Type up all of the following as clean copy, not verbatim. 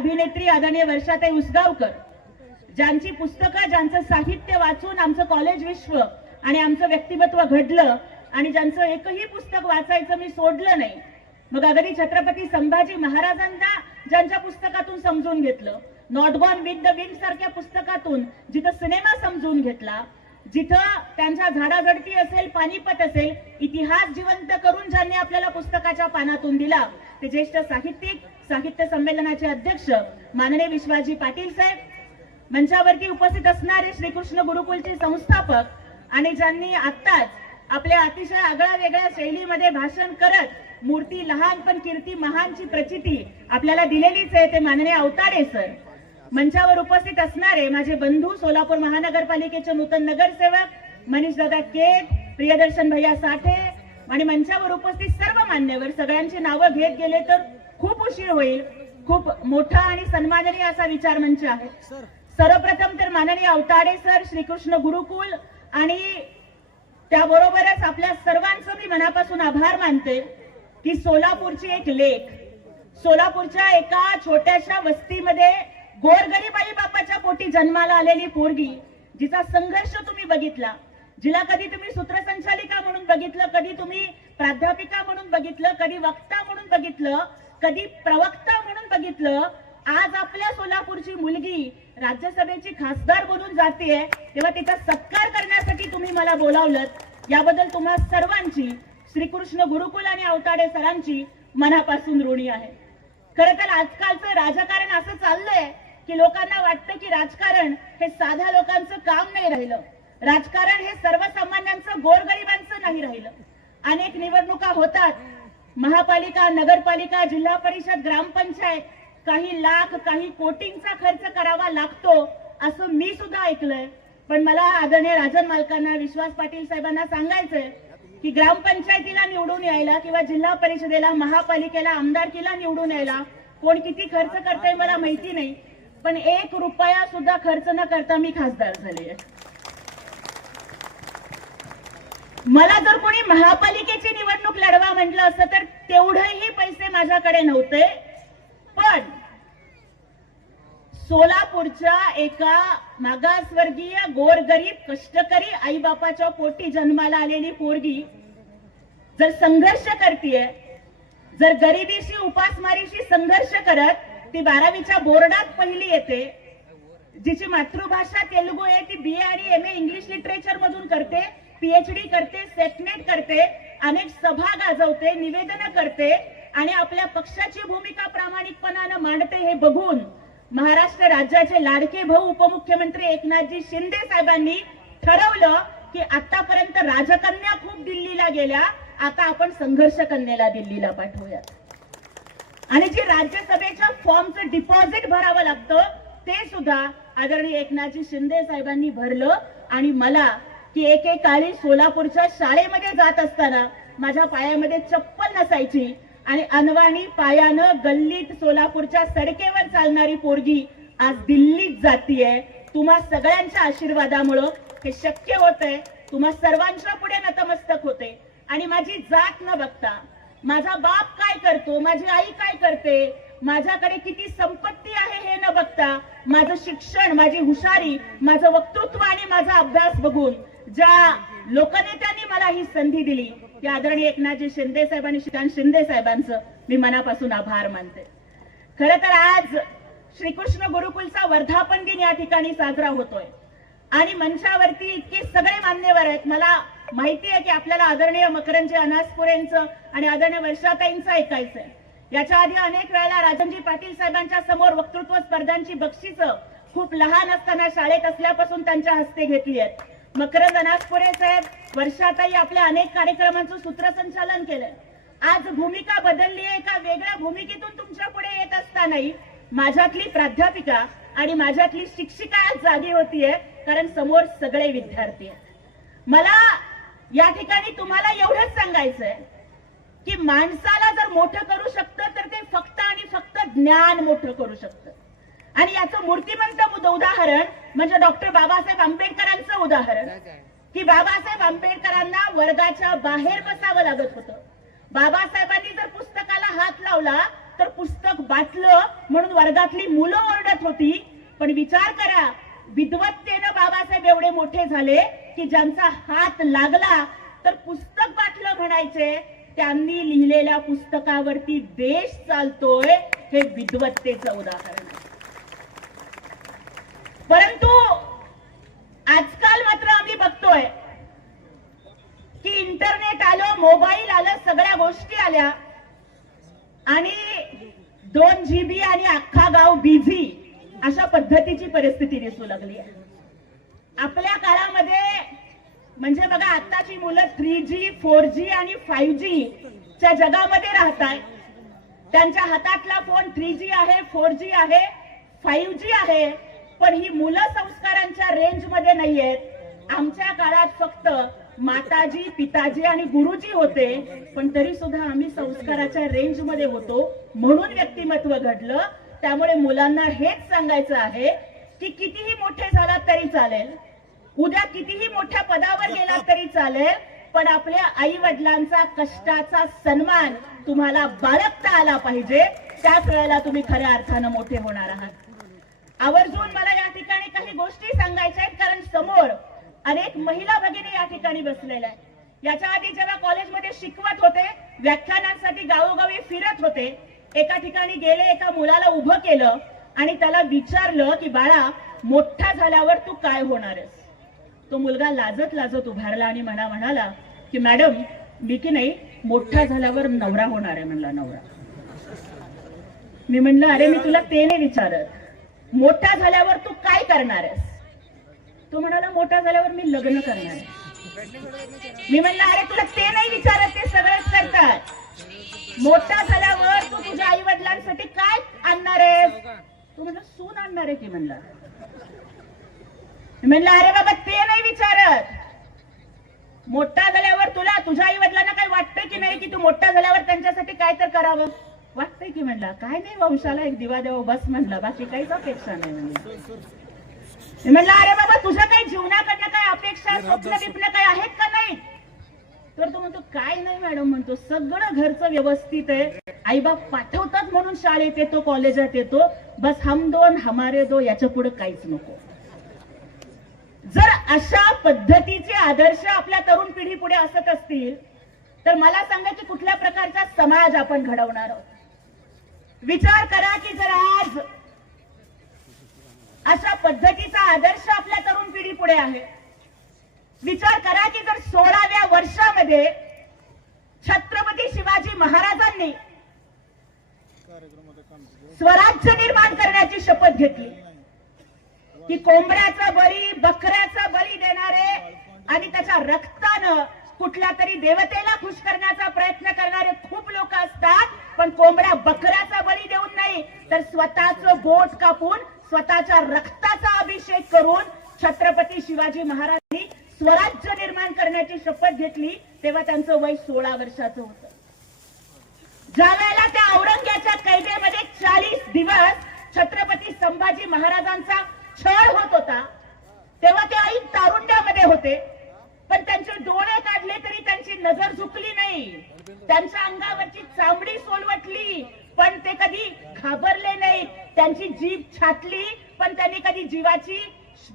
अभिनेत्री आदरणीय वर्षाताई उसगावकर, ज्यांची पुस्तकं, ज्यांचं साहित्य वाचून आमचं कॉलेज विश्व आणि आमचं व्यक्तिमत्व घडलं आणि ज्यांचं एकही पुस्तक वाचायचं मी सोडलं नाही. मग अगदी छत्रपती संभाजी महाराजांना ज्यांच्या पुस्तकातून समजून घेतलं, not gone with the wind सारख्या पुस्तकातून जिथं सिनेमा समजून घेतला, जिथं त्यांच्या झाडाझडती असेल, पानिपत असेल, इतिहास जिवंत करून ज्यांनी आपल्याला पुस्तकाच्या पानातून दिला, ते ज्येष्ठ साहित्यिक, साहित्य संमेलनाचे अध्यक्ष माननीय विश्वासजी पाटील साहेब, मंचावरती उपस्थित असणारे श्रीकृष्ण गुरुकुलचे संस्थापक आणि ज्यांनी आत्ताच आपल्या अतिशय आगळ्या वेगळ्या शैलीमध्ये भाषण करत मूर्ती लहान पण कीर्ती महानची प्रचिती आपल्याला दिलेलीच आहे, ते माननीय अवताडे सर. मंचावर उपस्थित असणारे माझे बंधू, सोलापूर महानगरपालिकेचे नूतन नगरसेवक मनीष दादा केत, प्रियदर्शन भैया साठे आणि मंचावर उपस्थित सर्व मान्यवर, सगळ्यांची नावं घेत गेले तर खूप उशीर होईल. खूप मोठा आणि सन्माननीय असा विचार मंच आहे. सर्वप्रथम तर माननीय अवताडे सर, श्रीकृष्ण गुरुकुल आणि त्याबरोबरच आपल्या सर्वांचं मी मनापासून आभार मानते की सोलापूरची एक लेक, सोलापूरच्या एका छोट्याशा वस्तीमध्ये गोरगरीब आई बापाच्या पोटी जन्माला आलेली पोरगी, जिचा संघर्ष तुम्ही बघितला, जिला कधी तुम्ही सूत्रसंचालिका म्हणून बघितलं, कधी तुम्ही प्राध्यापिका म्हणून बघितलं, कधी वक्ता म्हणून बघितलं, कधी प्रवक्ता म्हणून बघितलं, आज आपल्या सोलापूरची मुलगी राज्यसभेची खासदार बनून जातेय, तेव्हा तिचा सत्कार करण्यासाठी तुम्ही मला बोलावलं, याबद्दल तुम्हा सर्वांची, श्रीकृष्ण गुरुकुल आणि अवताडे सरांची मनापासून ऋणी आहे. खरं तर आजकालचं राजकारण असं चाललंय की लोकांना वाटतं की राजकारण हे साध्या लोकांचं काम नाही राहिलं, राजकारण हे सर्वसामान्यांचं, गोरगरिबांचं नाही राहिलं. अनेक निवडणुका होतात, महापालिका, नगरपालिका, जिल्हा परिषद, ग्रामपंचायत, काही लाख, काही कोटींचा खर्च करावा लागतो असं मी सुद्धा ऐकलंय. पण मला आदरणीय राजन मालकांना, विश्वास पाटील साहेबांना सांगायचंय की ग्रामपंचायतीला निवडून यायला किंवा जिल्हा परिषदेला, महापालिकेला, आमदारकीला निवडून यायला कोण किती खर्च करतंय मला माहिती नाही, पण 1 रुपया सुद्धा खर्च न करता मी खासदार झाले. मला जर कोणी महापालिकेची निवडणूक लढवा म्हटलं असतं तर तेवढेही पैसे माझ्याकडे नव्हते. पण सोलापूरच्या एका मागासवर्गीय, गोरगरीब, कष्टकरी आई बापाच्या पोटी जन्माला आलेली पोरगी जर संघर्ष करतीये, जर गरिबीशी, उपासमारीशी संघर्ष करत ती 12वीच्या बोर्डात पहिली येते, जिची मातृभाषा तेलुगू आहे, ती BA आणि MA इंग्लिश लिटरेचर मधून करते, PhD करते, सेटनेट करते, अनेक सभा गाजवते, निवेदन करते आणि आपल्या पक्षाची भूमिका प्रामाणिकपणानं मांडते, हे बघून महाराष्ट्र राज्याचे लाडके भाऊ उपमुख्यमंत्री एकनाथजी शिंदे साहेबांनी ठरवलं की आतापर्यंत राजकन्या खूप दिल्लीला गेल्या, आता आपण संघर्ष कन्याला दिल्लीला पाठवूया. आणि जे राज्यसभेच्या फॉर्मचं डिपॉझिट भरावं लागतं ते सुद्धा आदरणीय एकनाथजी शिंदे साहेबांनी भरलं. आणि मला की एकेकाळी सोलापूरच्या शाळेमध्ये जात असताना माझ्या पायामध्ये चप्पल नसायची आणि अनवाणी पायानं गल्लीत सोलापूरच्या सडकेवर चालणारी पोरगी आज दिल्लीत जातीये. तुम्हा सगळ्यांच्या आशीर्वादामुळं हे शक्य होतंय. तुम्हा सर्वांच्या पुढे नतमस्तक होते आणि माझी जात न बघता, माझा बाप काय करतो, माझी आई काय करते, माझ्याकडे किती संपत्ती आहे हे न बघता, माझं शिक्षण, माझी हुशारी, माझं वक्तृत्व आणि माझा अभ्यास बघून ज्या लोकनेत्यांनी मला ही संधी दिली, त्या आदरणीय एकनाथजी शिंदे साहेब आणि श्रीकांत शिंदे साहेबांचं मी मनापासून आभार मानते. खरं तर आज श्रीकृष्ण गुरुकुलचा वर्धापन दिन या ठिकाणी साजरा होतोय आणि मंचावरती इतके सगळे मान्यवर आहेत. मला माहिती आहे की आपल्याला आदरणीय मकरंदजी अनासपुरेंचं आणि आदरणीय वर्षाताईंचं ऐकायचंय. याच्या आधी अनेक वेळेला राजनजी पाटील साहेबांच्या समोर वक्तृत्व स्पर्धांची बक्षिसं खूप लहान असताना शाळेत असल्यापासून त्यांच्या हस्ते घेतली आहेत. मकरंद अनासपुरे साहेब, वर्षाताई आपल्या अनेक कार्यक्रमांचं सूत्रसंचालन केलंय. आज भूमिका बदलली आहे, एका वेगळ्या भूमिकेतून तुमच्या पुढे येत असतानाही माझ्यातली प्राध्यापिका आणि माझ्यातली शिक्षिका आज जागी होतीये, कारण समोर सगळे विद्यार्थी आहेत. मला या ठिकाणी तुम्हाला एवढंच सांगायचंय की माणसाला जर मोठं करू शकतं तर ते फक्त आणि फक्त ज्ञान मोठं करू शकतं. आणि याचं मूर्तिमंत उदाहरण म्हणजे डॉक्टर बाबासाहेब आंबेडकरांचं उदाहरण की बाबासाहेब आंबेडकरांना वर्गाच्या बाहेर बसावं लागत होतं. बाबासाहेबांनी जर पुस्तकाला हात लावला तर पुस्तक वाचलं म्हणून वर्गातली मुलं ओरडत होती. पण विचार करा, विद्वत्तेनं बाबासाहेब एवढे मोठे झाले की ज्यांचा हात लागला तर पुस्तक वाचलं म्हणायचे. त्यांनी लिहिलेल्या पुस्तकावरती देश चालतोय, हे विद्वत्तेचं उदाहरण आहे. परंतु आजकाल मात्र आम्ही बघतोय की इंटरनेट आलं, मोबाईल आलं, सगळ्या गोष्टी आल्या आणि 2 GB आणि अख्खा गाव बिझी, अशा पद्धतीची परिस्थिती दिसू लागली आहे. आपल्या काळामध्ये म्हणजे बघा, आताची मुलं 3G, 4G आणि 5G च्या जगामध्ये राहताय. त्यांच्या हातातला फोन 3G आहे, 4G आहे, 5G आहे. पण ही मुलं संस्कारांच्या रेंज मध्ये नाहीयेत. आमच्या काळात फक्त माताजी, पिताजी आणि गुरुजी होते, पण तरी सुद्धा आम्ही संस्काराच्या रेंज मध्ये होतो, म्हणून व्यक्तिमत्व घडलं. त्यामुळे मुलांना हेच सांगायचं आहे की कितीही मोठे झालात तरी चालेल, उद्या कितीही मोठ्या पदावर गेलात तरी चालेल, पण आपल्या आई वडिलांचा कष्टाचा सन्मान तुम्हाला बाळगता आला पाहिजे. त्याच वेळेला तुम्ही खऱ्या अर्थानं मोठे होणार आहात. आवर्जून मला या ठिकाणी काही गोष्टी सांगायच्या आहेत, कारण समोर अनेक महिला भगिनी या ठिकाणी बसलेल्या आहेत. याच्या आधी जेव्हा कॉलेजमध्ये शिकवत होते, व्याख्यानांसाठी गावोगावी फिरत होते, एका ठिकाणी गेले, एका मुलाला उभं केलं आणि त्याला विचारलं की बाळा, मोठा झाल्यावर तू काय होणार आहेस? तो मुलगा लाजत लाजत उभारला आणि म्हणाला की मॅडम, मी की नाही मोठा झाल्यावर नवरा होणार आहे. म्हणला नवरा? मी म्हणलं अरे, मी तुला ते नाही विचारत, मोठा झाल्यावर तू काय करणार आहेस? तो म्हणाला मोठा झाल्यावर मी लग्न करणार आहे. मी म्हणलं अरे, तुला ते नाही विचारत, ते सगळेच करतात. मोठा झाल्यावर तू तुझ्या आई वडिलांसाठी काय आणणार आहेस? तू म्हणला सून आणणार आहे की? म्हणला. मी म्हणलं अरे बाबा, ते नाही विचारत. मोठा झाल्यावर तुला तुझ्या आई वडिलांना काही वाटतंय की नाही की तू मोठा झाल्यावर त्यांच्यासाठी काय तर करावं? वाटतंय की? म्हणला काय नाही, वंशाला एक दिवा देवा बस. म्हणला बाकी काहीच अपेक्षा नाही. म्हणलं म्हणलं अरे बाबा, तुझ्या काही जीवनाकडनं काय अपेक्षा, स्वप्न बिप्न काही आहेत का नाही? तर तो म्हणतो काय नाही मॅडम, म्हणतो सगळं घरचं व्यवस्थित आहे, आईबाप पाठवतात म्हणून शाळेत येतो, कॉलेजात येतो, बस हम दोन हमारे दो, याच्या पुढे काहीच नको. जर अशा पद्धतीचे आदर्श आपल्या तरुण पिढी पुढे असत असतील तर मला सांगा की कुठल्या प्रकारचा समाज आपण घडवणार आहोत. विचार करा की जर आज अशा पद्धतीचा आदर्श आपल्या तरुण पिढी पुढे आहे, विचार करा की जर 16व्या वर्षामध्ये छत्रपती शिवाजी महाराजांनी स्वराज्य निर्माण करण्याची शपथ घेतली की कोंबड्याचा बळी, बकऱ्याचा बळी देणारे आणि त्याच्या रक्तानं कुठल्या तरी देवतेला खुश करण्याचा प्रयत्न करणारे खूप लोक असतात, पण कोंबड्या बकऱ्याचा बळी देऊन नाही तर स्वतःचं बोट कापून स्वतःच्या रक्ताचा अभिषेक करून छत्रपती शिवाजी महाराजांनी स्वराज्य निर्माण करण्याची शपथ घेतली. तेव्हा त्यांचं वय 16 वर्षाचं होतं. ज्या वेळेला त्या औरंग्याच्या कैदेमध्ये 40 दिवस छत्रपती संभाजी महाराजांचा छळ होत होता, तेव्हा ते ऐन तारुण्यामध्ये होते, पण त्यांचे डोळे काढले तरी त्यांची नजर झुकली नाही, त्यांच्या अंगावरची चामडी सोलवटली पण ते कधी घाबरले नाही, त्यांची जीभ छाटली पण त्यांनी कधी जीवाची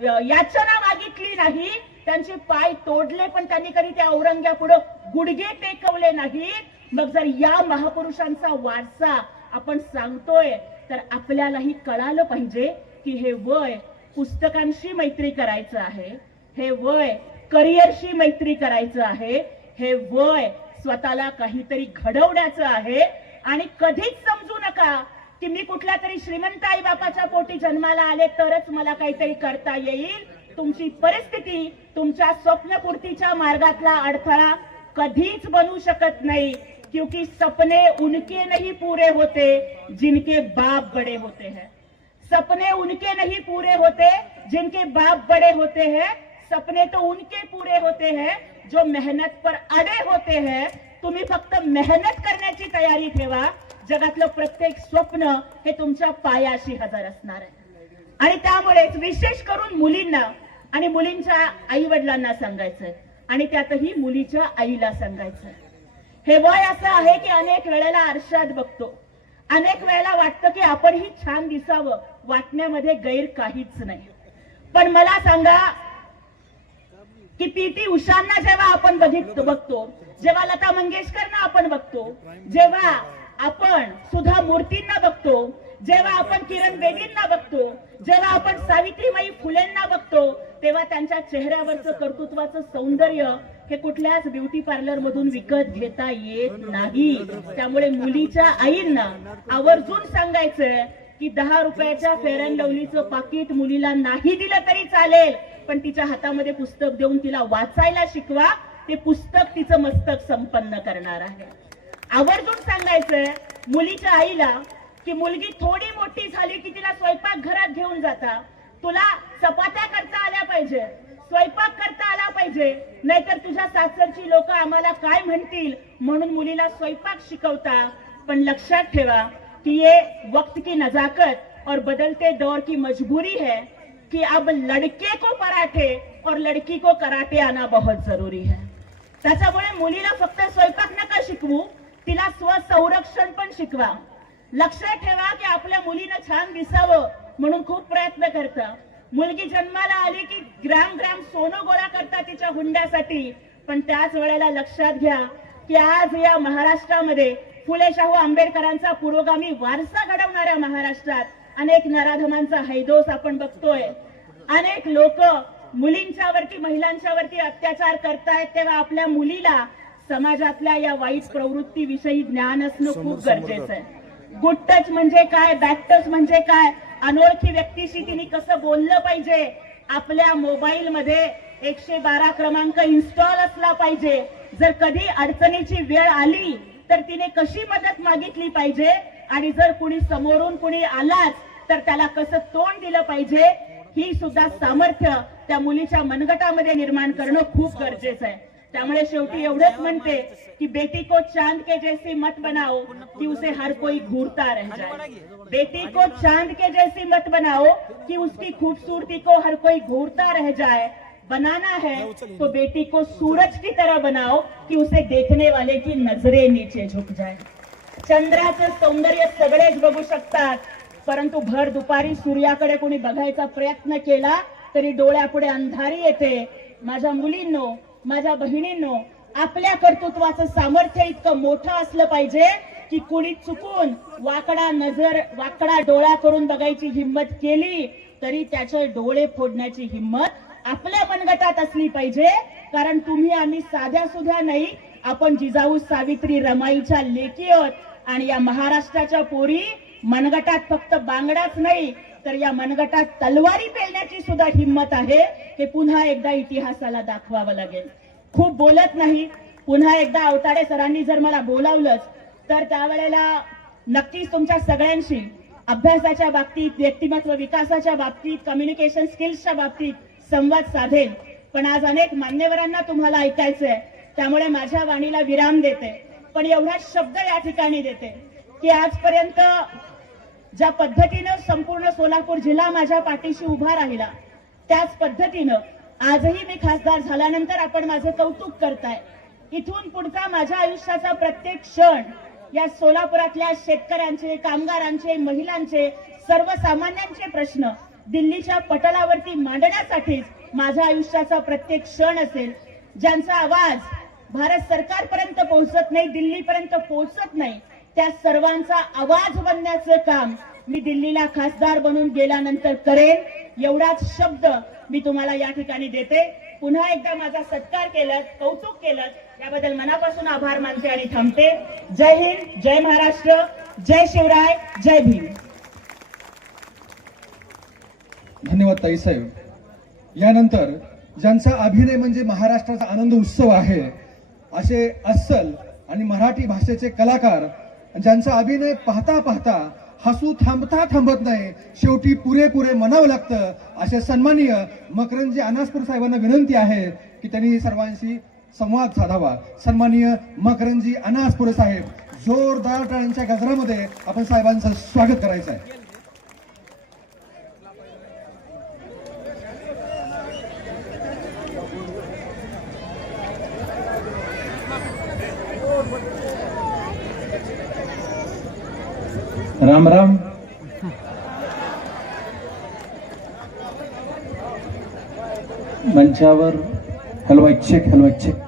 याचना मागितली नाही, त्यांचे पाय तोडले पण त्यांनी कधी त्या औरंग्यापुढे गुडघे टेकवले नाहीत. मग जर या महापुरुषांचा वारसा आपण सांगतोय तर आपल्यालाही कळालं पाहिजे की हे वय पुस्तकांशी मैत्री करायचं आहे, हे वय करिअरशी मैत्री करायचं आहे, हे वय स्वतःला काहीतरी घडवण्याचं आहे. आणि कधीच समजू नका की मी कुठल्या तरी श्रीमंत आई बापाच्या पोटी जन्माला आले तरच मला काहीतरी करता येईल. तुमची परिस्थिती तुमच्या स्वप्नपूर्तीच्या मार्गातला अडथळा कधीच बनू शकत नाही, क्योंकि सपने उनके नहीं पूरे होते जिनके बाप बड़े होते हैं. सपने उनके नहीं पूरे होते जिनके बाप बड़े होते हैं. सपने तो उनके पूरे होते हैं जो मेहनत पर अड़े होते हैं. तुम्ही फक्त मेहनत करण्याची तयारी ठेवा. जगातलं प्रत्येक स्वप्न हे तुमच्या पायाशी हजर असणार आहे. आणि त्यामुळेच विशेष करून मुलींना आणि मुलींच्या आई वडिलांना सांगायचंय आणि त्यातही मुलीच्या आईला सांगायचंय, हे वय असं आहे की अनेक वेळेला आरशात बघतो अनेक वेळेला वाटतं की आपणही छान दिसावं, वाटण्यामध्ये गैर काहीच नाही. पण मला सांगा की पीटी उषांना जेव्हा आपण बघतो, जेव्हा लता मंगेशकरना आपण बघतो, जेव्हा आपण सुधा मूर्तींना बघतो, जेव्हा आपण किरण बेदींना बघतो, जेव्हा आपण सावित्रीबाई फुलेंना बघतो, तेव्हा त्यांच्या चेहऱ्यावरचं कर्तृत्वाचं सौंदर्य हे कुठल्याच ब्युटी पार्लर मधून विकत घेता येत नाही. त्यामुळे मुलीच्या आईंना आवर्जून सांगायचंय की 10 रुपयाच्या फेअर अँड लवलीचं पाकिट मुलीला नाही दिलं तरी चालेल, पण तिच्या हातामध्ये पुस्तक देऊन तिला वाचायला शिकवा. ते पुस्तक तिचं मस्तक संपन्न करणार आहे. आवर्जून सांगायचंय मुलीच्या आईला की मुलगी थोडी मोठी झाली की तिला स्वयंपाक घरात घेऊन जाता, तुला चपात्या करता आल्या पाहिजे, स्वयंपाक करता आला पाहिजे, नाहीतर तुझ्या सासरची लोक आम्हाला काय म्हणतील म्हणून मुलीला स्वयंपाक शिकवता. पण लक्षात ठेवा कि ये वक्त की नजाकत और बदलते दौर की मजबूरी है कि अब लड़के को पराठे और लड़की को कराटे आना बहुत जरूरी है. त्याच्यामुळे मुलीला फक्त स्वयंपाक नका शिकवू, तिला स्वसंरक्षण पण शिकवा. लक्षात ठेवा की आपल्या मुलीनं छान दिसावं म्हणून खूप प्रयत्न करता. मुलगी जन्माला आली की ग्राम ग्राम सोनं गोळा करता तिच्या हुंड्यासाठी. पण त्याच वेळेला लक्षात घ्या की आज या महाराष्ट्रामध्ये फुले शाहू आंबेडकरांचा पुरोगामी वारसा घडवणाऱ्या महाराष्ट्रात अनेक नराधमांचा हैदोस आपण बघतोय. अनेक लोक मुलींच्यावरती, महिलांच्यावरती अत्याचार करतायत. तेव्हा आपल्या मुलीला समाजातल्या या वाईट प्रवृत्तीविषयी ज्ञान असणं खूप गरजेचं आहे. गुड टच म्हणजे काय, बॅड टच म्हणजे काय, अनोळखी व्यक्तीशी तिने कसं बोललं पाहिजे, आपल्या मोबाईल मध्ये 112 क्रमांक इन्स्टॉल असला पाहिजे. जर कधी अडचणीची वेळ आली तर तिने कशी मदत मागितली पाहिजे, आणि जर कुणी समोरून कुणी आलाच तर त्याला कसं तोंड दिलं पाहिजे, ही सुद्धा सामर्थ्य त्या मुलीच्या मनगटामध्ये निर्माण करणं खूप गरजेचं आहे. त्यामुळे शेवटी एवढंच म्हणते कि बेटी को चांद के जैसी मत बनाओ कि उसे हर कोई घूरता रह जाए. बेटी को चांद के जैसी मत बनाओ कि उसकी खूबसूरती को हर कोई घूरता रह जाए. बनाना है तो बेटी को सूरज की तरह बनाओ कि उसे देखने वाले की नजरें नीचे झुक जाए. चंद्राचं सौंदर्य सगळेच बघू शकतात, परंतु भर दुपारी सूर्याकडे कोणी बघायचा प्रयत्न केला तरी डोळ्यापुढे अंधारी येते. माझ्या मुलींनो, माझ्या बहिणींनो, आपल्या कर्तृत्वाचं सामर्थ्य इतकं मोठं असलं पाहिजे की कुणी चुकून वाकडा डोळा करून बघायची हिंमत केली तरी त्याचे डोळे फोडण्याची हिंमत आपल्या मनगटात असली पाहिजे. कारण तुम्ही आम्ही साध्या सुध्या नाही, आपण जिजाऊ सावित्री रमाईच्या लेकी आहोत. आणि या महाराष्ट्राच्या पोरी मनगटात फक्त बांगडाच नाही तर या मनगटात तलवारी पेलण्याची सुद्धा हिंमत आहे. हे पुन्हा एकदा इतिहासाला दाखवावं लागेल. खूप बोलत नाही, पुन्हा एकदा अवताडे सरांनी जर मला बोलावलंच तर त्यावेळेला नक्कीच तुमच्या सगळ्यांशी अभ्यासाच्या बाबतीत, व्यक्तिमत्व विकासाच्या बाबतीत, कम्युनिकेशन स्किल्सच्या बाबतीत संवाद साधेल. पण आज अनेक मान्यवरांना तुम्हाला ऐकायचंय, त्यामुळे माझ्या वाणीला विराम देते. पण एवढा शब्द या ठिकाणी देते की आजपर्यंत ज्या पद्धतीनं संपूर्ण सोलापूर जिल्हा माझ्या पाठीशी उभा राहिला, त्याच पद्धतीनं आजही मी खासदार झाल्यानंतर आपण माझं कौतुक करताय. इथून पुढचा माझ्या आयुष्याचा प्रत्येक क्षण या सोलापुरातल्या शेतकऱ्यांचे, कामगारांचे, महिलांचे, सर्वसामान्यांचे प्रश्न दिल्लीच्या पटलावरती मांडण्यासाठीच माझ्या आयुष्याचा प्रत्येक क्षण असेल. ज्यांचा आवाज भारत सरकारपर्यंत पोहोचत नाही, दिल्लीपर्यंत पोहोचत नाही, त्या सर्वांचा आवाज बनण्याचं काम मी दिल्लीला खासदार बनून गेल्यानंतर करेन. एवढाच शब्द मी तुम्हाला या ठिकाणी देते. पुन्हा एकदा माझा सत्कार केलात, कौतुक केलं, याबद्दल मनापासून आभार मानते आणि थांबते. जय हिंद, जय महाराष्ट्र, जय शिवराय, जय भीम. धन्यवाद ताईसाहेब. यानंतर ज्यांचा अभिनय म्हणजे महाराष्ट्राचा आनंद उत्सव आहे, असे अस्सल आणि मराठी भाषेचे कलाकार ज्यांचा अभिनय पाहता पाहता हसू थांबता थांबत नाही, शेवटी पुरेपुरे म्हणावं लागतं, असे सन्माननीय मकरंदजी अनासपूर साहेबांना विनंती आहे की त्यांनी सर्वांशी संवाद साधावा. सन्माननीय मकरंदजी अनासपूर साहेब, जोरदार टाळ्यांच्या गजरामध्ये आपण साहेबांचं स्वागत करायचं आहे. राम राम. मंचावर हॅलो माईक चेक.